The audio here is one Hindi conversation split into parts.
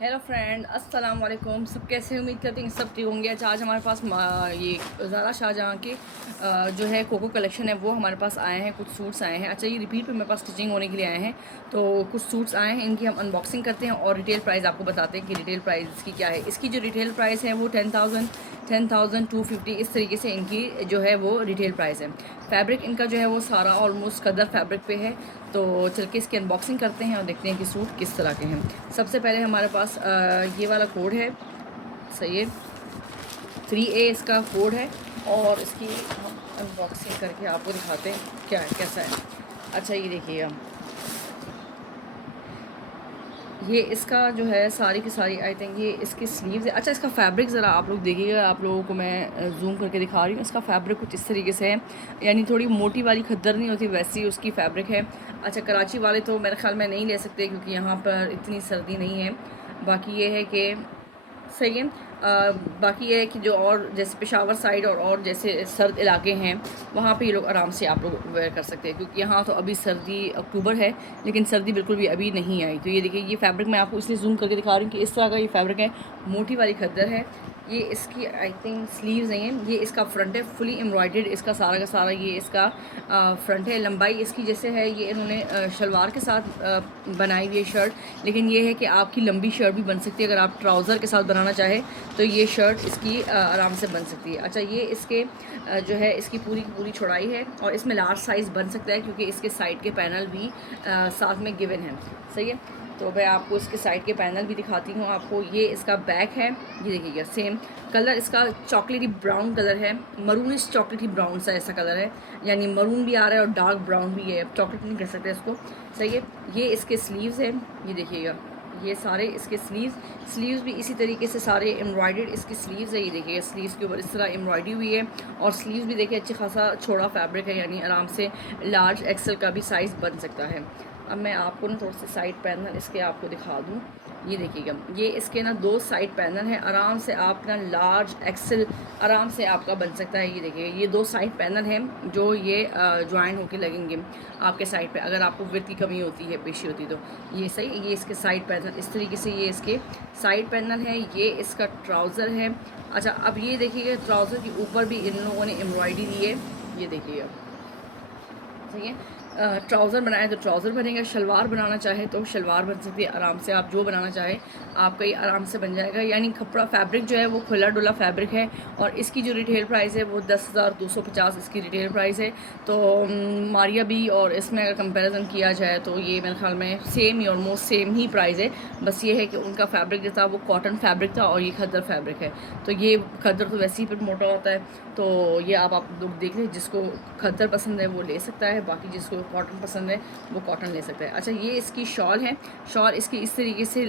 हेलो फ्रेंड, अस्सलाम वालेकुम। सब कैसे हैं? उम्मीद करते हैं सब ठीक होंगे। अच्छा, आज हमारे पास ये ज़ारा शाहजहाँ के जो है कोको कलेक्शन है वो हमारे पास आए हैं। कुछ सूट्स आए हैं। अच्छा, ये रिपीट पे मेरे पास स्टिचिंग होने के लिए आए हैं, तो कुछ सूट्स आए हैं, इनकी हम अनबॉक्सिंग करते हैं और रिटेल प्राइस आपको बताते हैं कि रिटेल प्राइस इसकी क्या है। इसकी जो रिटेल प्राइस है वो 10,250 इस तरीके से इनकी जो है वो रिटेल प्राइस है। फैब्रिक इनका जो है वो सारा ऑलमोस्ट कदर फैब्रिक पे है। तो चल के इसकी अनबॉक्सिंग करते हैं और देखते हैं कि सूट किस तरह के हैं। सबसे पहले हमारे पास ये वाला कोड है, सही है, 3A इसका कोड है। और इसकी हम अनबॉक्सिंग करके आपको दिखाते हैं क्या है, कैसा है। अच्छा, ये देखिएगा, ये इसका जो है सारी की सारी आई थिंक ये इसकी स्लीव्स है। अच्छा, इसका फैब्रिक ज़रा आप लोग देखिएगा, आप लोगों को मैं जूम करके दिखा रही हूँ। इसका फैब्रिक कुछ इस तरीके से है, यानी थोड़ी मोटी वाली खद्दर नहीं होती वैसी उसकी फैब्रिक है। अच्छा, कराची वाले तो मेरे ख्याल में नहीं ले सकते क्योंकि यहाँ पर इतनी सर्दी नहीं है। बाकी ये है कि सही है। बाकी ये है कि जो और जैसे पेशावर साइड और जैसे सर्द इलाके हैं वहाँ पे ये लोग आराम से आप लोग वेयर कर सकते हैं, क्योंकि यहाँ तो अभी सर्दी अक्टूबर है लेकिन सर्दी बिल्कुल भी अभी नहीं आई। तो ये देखिए, ये फैब्रिक मैं आपको इसलिए जूम करके दिखा रही हूँ कि इस तरह का ये फैब्रिक है, मोटी वाली खद्दर है। ये इसकी आई थिंक स्लीव्स नहीं है, ये इसका फ्रंट है फुली एम्ब्रॉयडर्ड, इसका सारा का सारा ये इसका फ्रंट है। लंबाई इसकी जैसे है ये इन्होंने शलवार के साथ बनाई हुई है शर्ट, लेकिन ये है कि आपकी लंबी शर्ट भी बन सकती है। अगर आप ट्राउज़र के साथ बनाना चाहें तो ये शर्ट इसकी आराम से बन सकती है। अच्छा, ये इसके जो है इसकी पूरी की पूरी चौड़ाई है और इसमें लार्ज साइज़ बन सकता है क्योंकि इसके साइड के पैनल भी साथ में गिवन है, सही है। तो मैं आपको इसके साइड के पैनल भी दिखाती हूँ आपको। ये इसका बैक है, ये देखिएगा, सेम कलर इसका चॉकलेटी ब्राउन कलर है, मरूनिश चॉकलेटी ब्राउन सा ऐसा कलर है, यानी मरून भी आ रहा है और डार्क ब्राउन भी है, चॉकलेट नहीं कह सकते इसको, सही है। ये इसके स्लीव्स हैं, ये देखिएगा, ये सारे इसके स्लीव्स भी इसी तरीके से सारे एम्ब्रॉयडर्ड इसकी स्लीव्स है। ये देखिए, स्लीव्स के ऊपर इस तरह एम्ब्रॉयडरी हुई है और स्लीव्स भी देखिए अच्छी खासा छोड़ा फैब्रिक है, यानी आराम से लार्ज एक्सेल का भी साइज़ बन सकता है। अब मैं आपको ना थोड़े से साइड पैनल इसके आपको दिखा दूँ। ये देखिएगा, ये इसके ना 2 साइड पैनल हैं, आराम से आप ना लार्ज एक्सेल आराम से आपका बन सकता है। ये देखिए, ये 2 साइड पैनल हैं जो ये ज्वाइन होके लगेंगे आपके साइड पे, अगर आपको विड्थ की कमी होती है, पेशी होती तो ये सही। ये इसके साइड पैनल इस तरीके से ये इसके साइड पैनल है। ये इसका ट्राउज़र है। अच्छा, अब ये देखिएगा, ट्राउज़र के ऊपर भी इन लोगों ने एम्ब्रॉयडरी दी है, ये देखिएगा, सही है। ट्राउज़र बनाए तो ट्राउज़र बनेगा, शलवार बनाना चाहे तो शलवार बन सकती है, आराम से आप जो बनाना चाहे आपका ये आराम से बन जाएगा। यानी कपड़ा फैब्रिक जो है वो खुला डुला फैब्रिक है और इसकी जो रिटेल प्राइस है वो 10,250 इसकी रिटेल प्राइस है। तो मारिया भी और इसमें अगर कंपैरिजन किया जाए तो ये मेरे ख्याल में सेम ही, ऑलमोस्ट सेम ही प्राइस है। बस ये है कि उनका फैब्रिक जो था वो कॉटन फैब्रिक था और ये खद्दर फैब्रिक है। तो ये खद्दर तो वैसे ही फिर मोटा होता है, तो ये आप लोग देख लें, जिसको खद्दर पसंद है वो ले सकता है, बाकी जिसको कॉटन पसंद है वो कॉटन ले सकता है। अच्छा, ये इसकी शॉल है, शॉल इसकी इस तरीके से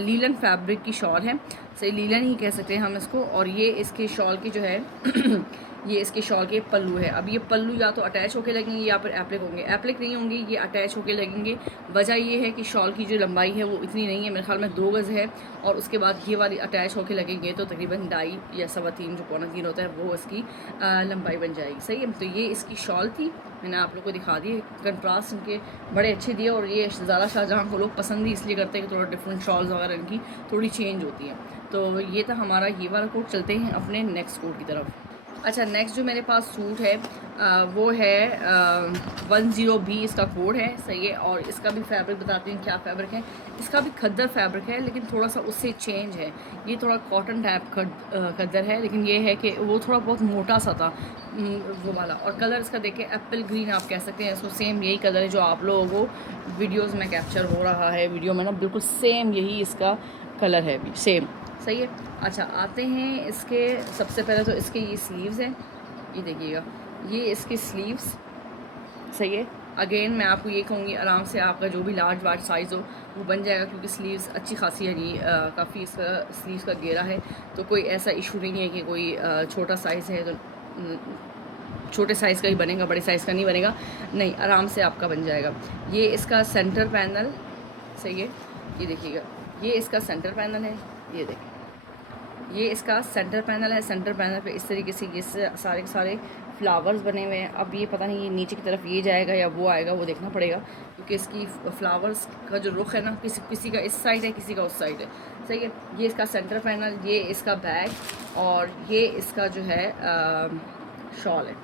लीलन फैब्रिक की शॉल है, सही लीलन ही कह सकते हैं हम इसको। और ये इसके शॉल की जो है ये इसके शॉल के पल्लू है। अब ये पल्लू या तो अटैच होके लगेंगे या फिर एप्लिक होंगे, एप्लिक नहीं होंगे, ये अटैच होके लगेंगे। वजह ये है कि शॉल की जो लंबाई है वो इतनी नहीं है, मेरे ख्याल में 2 गज़ है, और उसके बाद ये वाली अटैच होके लगेंगे तो तकरीबन 2.5 या 3.25 जो 3.25 होता है वो इसकी लंबाई बन जाएगी, सही है। तो ये इसकी शॉल थी, मैंने आप लोग को दिखा दी। कंट्रास्ट इनके बड़े अच्छे दिए और ये ज़ारा शाहजहाँ को लोग पसंद ही इसलिए करते हैं कि थोड़ा डिफरेंट शॉल्स वगैरह इनकी थोड़ी चेंज होती है। तो ये था हमारा ये वाला कोट। चलते हैं अपने नेक्स्ट कोट की तरफ। अच्छा, नेक्स्ट जो मेरे पास सूट है वो है 10B इसका कोड है, सही है। और इसका भी फैब्रिक बताती हूँ क्या फैब्रिक है। इसका भी खद्दर फैब्रिक है लेकिन थोड़ा सा उससे चेंज है, ये थोड़ा कॉटन टाइप खद्दर है, लेकिन ये है कि वो थोड़ा बहुत मोटा सा था वो वाला। और कलर इसका देखिए एप्पल ग्रीन आप कह सकते हैं इसको, सेम यही कलर है जो आप लोगों को वीडियोज़ में कैप्चर हो रहा है, वीडियो में ना बिल्कुल सेम यही इसका कलर है भी सेम, सही है। अच्छा, आते हैं इसके, सबसे पहले तो इसके ये स्लीव्स हैं, ये देखिएगा, ये इसके स्लीव्स, सही है। अगेन मैं आपको ये कहूँगी आराम से आपका जो भी लार्ज वार्ज साइज़ हो वो बन जाएगा, क्योंकि स्लीव्स अच्छी खासी यानी काफ़ी इसका स्लीव्स का घेरा है, तो कोई ऐसा इशू नहीं है कि कोई छोटा साइज़ है तो छोटे साइज़ का ही बनेगा, बड़े साइज़ का नहीं बनेगा, नहीं, आराम से आपका बन जाएगा। ये इसका सेंटर पैनल, सही है, ये देखिएगा, ये इसका सेंटर पैनल है, ये देखिए, ये इसका सेंटर पैनल है। सेंटर पैनल पे इस तरीके से ये सारे के सारे फ्लावर्स बने हुए हैं। अब ये पता नहीं ये नीचे की तरफ ये जाएगा या वो आएगा, वो देखना पड़ेगा, क्योंकि इसकी फ्लावर्स का जो रुख है ना, किसी का इस साइड है, किसी का उस साइड है। सही है। ये इसका सेंटर पैनल, ये इसका बैग और ये इसका जो है शॉल है।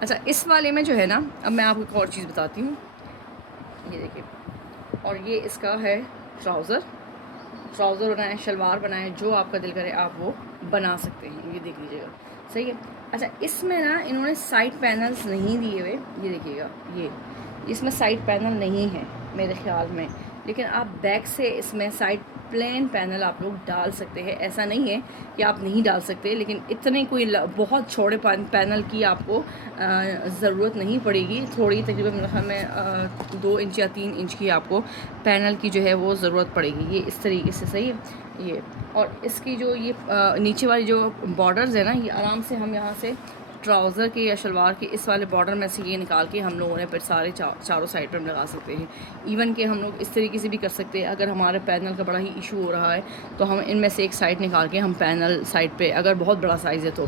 अच्छा, इस वाले में जो है ना, अब मैं आपको एक और चीज़ बताती हूँ। ये देखिए, और ये इसका है ट्राउज़र बनाएं, शलवार बनाएं, जो आपका दिल करे आप वो बना सकते हैं। ये देख लीजिएगा। सही है। अच्छा, इसमें ना इन्होंने साइड पैनल्स नहीं दिए हुए, ये देखिएगा, ये इसमें साइड पैनल नहीं है मेरे ख्याल में, लेकिन आप बैक से इसमें साइड प्लेन पैनल आप लोग डाल सकते हैं। ऐसा नहीं है कि आप नहीं डाल सकते, लेकिन इतने कोई बहुत छोटे पैनल की आपको ज़रूरत नहीं पड़ेगी। थोड़ी तकरीबन मेरे ख्याल में 2 इंच या 3 इंच की आपको पैनल की जो है वो ज़रूरत पड़ेगी। ये इस तरीके से। सही है। ये और इसकी जो ये नीचे वाली जो बॉर्डर्स है ना, ये आराम से हम यहाँ से ट्राउज़र के या शलवार के इस वाले बॉर्डर में से ये निकाल के हम लोगों ने फिर सारे चारों साइड पर लगा सकते हैं। इवन कि हम लोग इस तरीके से भी कर सकते हैं, अगर हमारे पैनल का बड़ा ही इशू हो रहा है तो हम इनमें से एक साइड निकाल के हम पैनल साइड पे, अगर बहुत बड़ा साइज़ है तो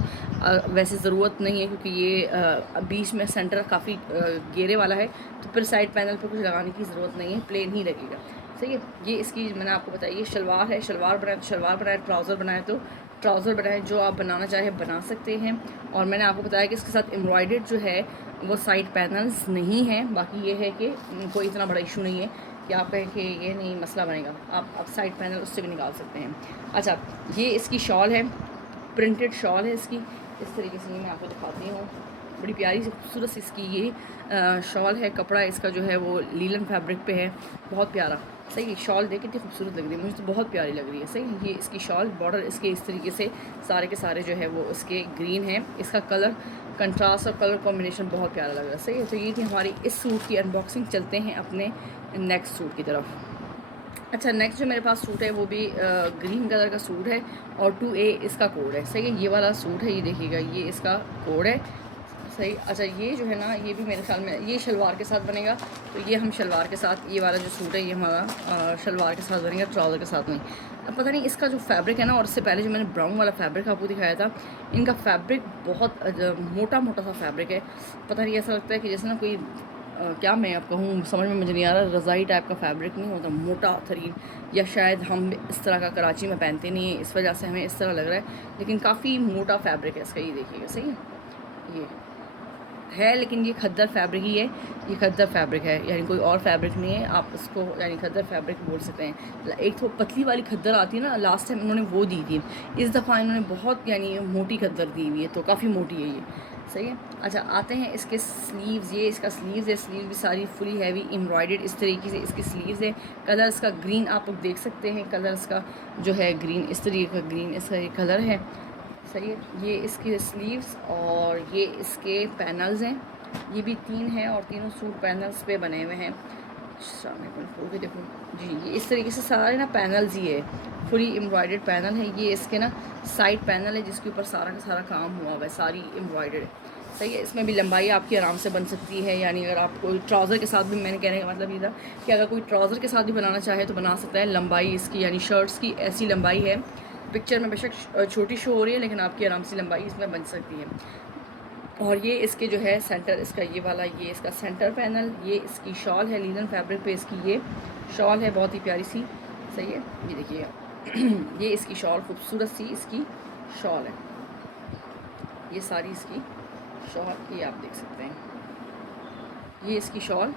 वैसे ज़रूरत नहीं है, क्योंकि ये बीच में सेंटर काफ़ी घेरे वाला है, तो फिर साइड पैनल पर कुछ लगाने की ज़रूरत नहीं है, प्लेन ही लगेगा। सही है। ये इसकी मैंने आपको बताया, ये शलवार है, शलवार बनाए तो शलवार बनाए, ट्राउज़र बनाए तो ट्राउज़र बनाए, जो आप बनाना चाहे बना सकते हैं। और मैंने आपको बताया कि इसके साथ एम्ब्रॉयडर्ड जो है वो साइड पैनल्स नहीं है। बाकी ये है कि कोई इतना बड़ा इशू नहीं है कि आप कहें कि ये नहीं मसला बनेगा, आप साइड पैनल उससे भी निकाल सकते हैं। अच्छा, ये इसकी शॉल है, प्रिंटेड शॉल है इसकी, इस तरीके से मैं आपको दिखाती हूँ। बड़ी प्यारी सी खूबसूरत इसकी ये शॉल है। कपड़ा इसका जो है वो लीलन फैब्रिक पे है, बहुत प्यारा। सही है। शॉल देख कितनी खूबसूरत लग रही है, मुझे तो बहुत प्यारी लग रही है। सही है। ये इसकी शॉल, बॉर्डर इसके इस तरीके से सारे के सारे जो है वो इसके ग्रीन है। इसका कलर कंट्रास्ट और कलर कॉम्बिनेशन बहुत प्यारा लग रहा है। सही है। तो ये थी हमारी इस सूट की अनबॉक्सिंग। चलते हैं अपने नेक्स्ट सूट की तरफ। अच्छा, नेक्स्ट जो मेरे पास सूट है वो भी ग्रीन कलर का सूट है और 2A इसका कोड है। सही है। ये वाला सूट है, ये देखिएगा, ये इसका कोड है। सही। अच्छा, ये जो है ना, ये भी मेरे ख्याल में ये शलवार के साथ बनेगा, तो ये हम शलवार के साथ, ये वाला जो सूट है ये हमारा शलवार के साथ बनेगा, ट्राउज़र के साथ नहीं। अब पता नहीं इसका जो फैब्रिक है ना, और इससे पहले जो मैंने ब्राउन वाला फैब्रिक आपको दिखाया था, इनका फैब्रिक बहुत मोटा मोटा सा फैब्रिक है। पता नहीं, ऐसा लगता है कि जैसे ना कोई क्या मैं आप कहूँ, समझ में मुझे नहीं आ रहा, रज़ाई टाइप का फैब्रिक नहीं होता, मोटा तरीन, या शायद हम इस तरह का कराची में पहनते नहीं है, इस वजह से हमें इस तरह लग रहा है, लेकिन काफ़ी मोटा फैब्रिक है इसका। ये देखिएगा। सही है। ये है, लेकिन ये खद्दर फैब्रिक ही है, ये खद्दर फैब्रिक है, यानी कोई और फैब्रिक नहीं है। आप उसको यानी खद्दर फैब्रिक बोल सकते हैं। एक तो पतली वाली खद्दर आती है ना, लास्ट टाइम उन्होंने वो दी थी, इस दफ़ा इन्होंने बहुत यानी मोटी खद्दर दी हुई है, तो काफ़ी मोटी है ये। सही है। अच्छा, आते हैं इसके स्लीव्स। ये इसका स्लीव्स है, स्लीव भी सारी फुली हैवी एम्ब्रॉयडर्ड इस तरीके से इसकी स्लीव्स है। कलर इसका ग्रीन आप लोग देख सकते हैं, कलर इसका जो है ग्रीन, इस तरीके का ग्रीन इसका ये कलर है। सही है। ये इसके स्लीव्स और ये इसके पैनल्स हैं, ये भी 3 हैं और तीनों सूट पैनल्स पे बने हुए हैं। सामने खोल के देखो जी, ये इस तरीके से सारे ना पैनल्स ही है, फुली एम्ब्रॉयडर्ड पैनल है। ये इसके ना साइड पैनल है, जिसके ऊपर सारा का सारा काम हुआ हुआ है, सारी एम्ब्रॉयडर्ड है। सही है। इसमें भी लंबाई आपकी आराम से बन सकती है, यानी अगर आप कोई ट्राउज़र के साथ भी, मैंने कहने का मतलब ये था कि अगर कोई ट्राउज़र के साथ भी बनाना चाहे तो बना सकता है। लंबाई इसकी यानी शर्ट्स की ऐसी लंबाई है, पिक्चर में बेशक छोटी शो हो रही है, लेकिन आपकी आराम से लंबाई इसमें बन सकती है। और ये इसके जो है सेंटर इसका ये वाला, ये इसका सेंटर पैनल, ये इसकी शॉल है, लीलन फैब्रिक पे इसकी ये शॉल है, बहुत ही प्यारी सी। सही है। ये देखिएगा, ये इसकी शॉल, खूबसूरत सी इसकी शॉल है। ये सारी इसकी शॉल, ये आप देख सकते हैं, ये इसकी शॉल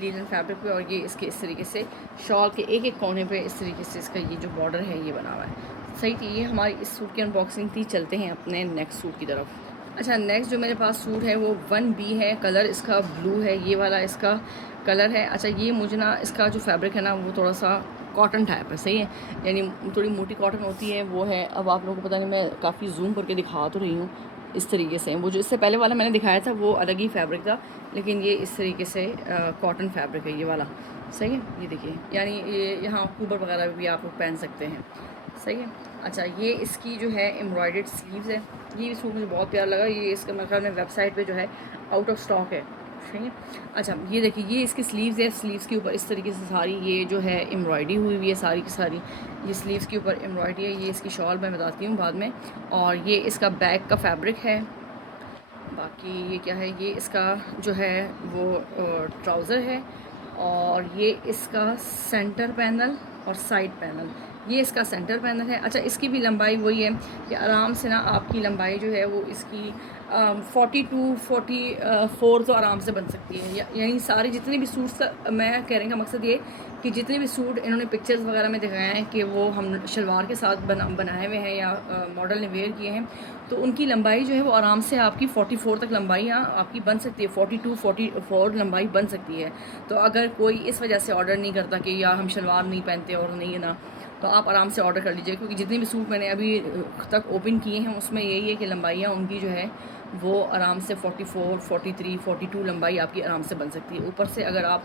लीलन फैब्रिक पे, और ये इसके इस तरीके से शॉल के एक एक कोने पे इस तरीके से इसका ये जो बॉर्डर है ये बना हुआ है। सही थी। ये हमारी इस सूट की अनबॉक्सिंग थी। चलते हैं अपने नेक्स्ट सूट की तरफ। अच्छा, नेक्स्ट जो मेरे पास सूट है वो 1B है, कलर इसका ब्लू है, ये वाला इसका कलर है। अच्छा, ये मुझे ना इसका जो फैब्रिक है ना वो थोड़ा सा कॉटन टाइप है। सही है। यानी थोड़ी मोटी कॉटन होती है वो है। अब आप लोगों को पता नहीं, मैं काफ़ी जूम करके दिखा तो रही हूँ, इस तरीके से। वो जो इससे पहले वाला मैंने दिखाया था वो अलग ही फैब्रिक था, लेकिन ये इस तरीके से कॉटन फैब्रिक है ये वाला। सही है। ये देखिए, यानी ये यहाँ ऊपर वगैरह भी आप लोग पहन सकते हैं। सही है। अच्छा, ये इसकी जो है एम्ब्रॉयडर्ड स्लीव्स है। ये भी सूट मुझे बहुत प्यारा लगा। ये इसका मेरे ख्याल में वेबसाइट पे जो है आउट ऑफ स्टॉक है। सही है। अच्छा, ये देखिए, ये इसकी स्लीव्स है, स्लीव्स के ऊपर इस तरीके से सारी ये जो है एम्ब्रॉयडरी हुई हुई है, सारी की सारी ये स्लीव्स के ऊपर एम्ब्रॉयडरी है। ये इसकी शॉल मैं बताती हूँ बाद में। और ये इसका बैक का फैब्रिक है, बाकी ये क्या है, ये इसका जो है वो ट्राउज़र है, और ये इसका सेंटर पैनल और साइड पैनल, ये इसका सेंटर पैनल है। अच्छा, इसकी भी लंबाई वही है कि आराम से ना आपकी लंबाई जो है वो इसकी 42-44 तो आराम से बन सकती है। यानी सारे जितने भी सूट्स का मैं कहने का मकसद ये कि जितने भी सूट इन्होंने पिक्चर्स वगैरह में दिखाए हैं कि वो हम शलवार के साथ बनाए हुए हैं या मॉडल ने वेयर किए हैं, तो उनकी लंबाई जो है वो आराम से आपकी 44 तक लंबाई आपकी बन सकती है, 42-44 लंबाई बन सकती है। तो अगर कोई इस वजह से ऑर्डर नहीं करता कि या हम शलवार नहीं पहनते और नहीं है ना, तो आप आराम से ऑर्डर कर लीजिए, क्योंकि जितने भी सूट मैंने अभी तक ओपन किए हैं उसमें यही है कि लंबाइयाँ उनकी जो है वो आराम से 44, 43, 42 लंबाई आपकी आराम से बन सकती है। ऊपर से अगर आप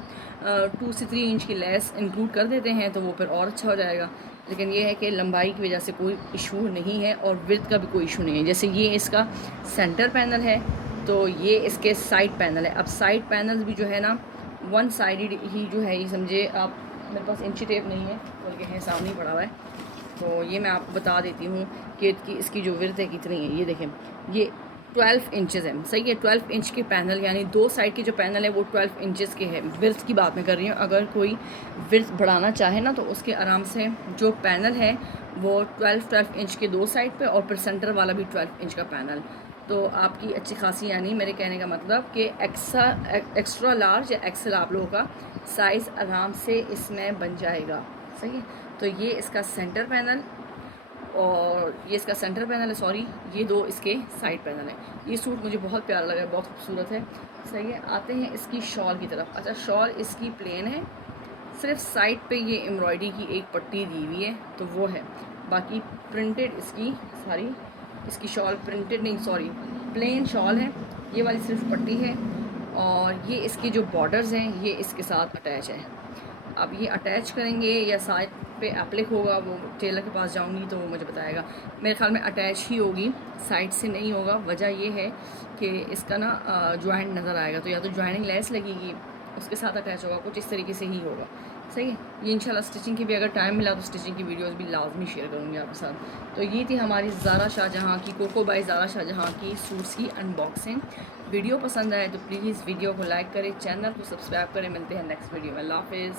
2 से 3 इंच की लेस इंक्लूड कर देते हैं तो वो फिर और अच्छा हो जाएगा। लेकिन ये है कि लंबाई की वजह से कोई इशू नहीं है और विड्थ का भी कोई इशू नहीं है। जैसे ये इसका सेंटर पैनल है, तो ये इसके साइड पैनल है। अब साइड पैनल भी जो है ना वन साइडेड ही जो है, ये समझे आप, मेरे पास इंची टेप नहीं है बल्कि है सामने ही पड़ा हुआ है, तो ये मैं आपको बता देती हूँ कि इसकी जो विड्थ है कितनी है। ये देखें, ये 12 इंचज़ है, सही है। 12 इंच के पैनल, यानी दो साइड के जो पैनल है वो 12 इंचज़ के हैं। विड्थ की बात मैं कर रही हूँ। अगर कोई विड्थ बढ़ाना चाहे ना तो उसके आराम से जो पैनल है वो 12 इंच के दो साइड पे, और फिर सेंटर वाला भी 12 इंच का पैनल, तो आपकी अच्छी खासी, यानी मेरे कहने का मतलब कि एक्स्ट्रा लार्ज या एक्सेल आप लोगों का साइज़ आराम से इसमें बन जाएगा, सही है। तो ये इसका सेंटर पैनल और ये इसका सेंटर पैनल है, सॉरी, ये दो इसके साइड पैनल है। ये सूट मुझे बहुत प्यारा लगा है, बहुत खूबसूरत है, सही है। आते हैं इसकी शॉल की तरफ। अच्छा, शॉल इसकी प्लेन है, सिर्फ साइड पे ये एम्ब्रॉयडरी की एक पट्टी दी हुई है, तो वो है। बाकी प्रिंटेड इसकी सारी, इसकी शॉल प्रिंटेड नहीं, सॉरी, प्लेन शॉल है। ये वाली सिर्फ पट्टी है, और ये इसके जो बॉर्डर्स हैं ये इसके साथ अटैच है। अब ये अटैच करेंगे या साइड पे एप्लिक होगा, वो टेलर के पास जाऊंगी तो वो मुझे बताएगा। मेरे ख्याल में अटैच ही होगी, साइड से नहीं होगा। वजह ये है कि इसका ना जॉइंट नज़र आएगा, तो या तो जॉइनिंग लेस लगेगी उसके साथ अटैच होगा, कुछ इस तरीके से ही होगा, सही है। ये इंशाल्लाह स्टिचिंग की भी अगर टाइम मिला तो स्टिचिंग की वीडियोस भी लाजमी शेयर करूँगी आपके साथ। तो ये थी हमारी ज़ारा शाहजहाँ की, कोको बाय ज़ारा शाहजहाँ की सूट्स की अनबॉक्सिंग। वीडियो पसंद आए तो प्लीज़ वीडियो को लाइक करें, चैनल को सब्सक्राइब करें। मिलते हैं नेक्स्ट वीडियो में। अल्लाह हाफ़िज़।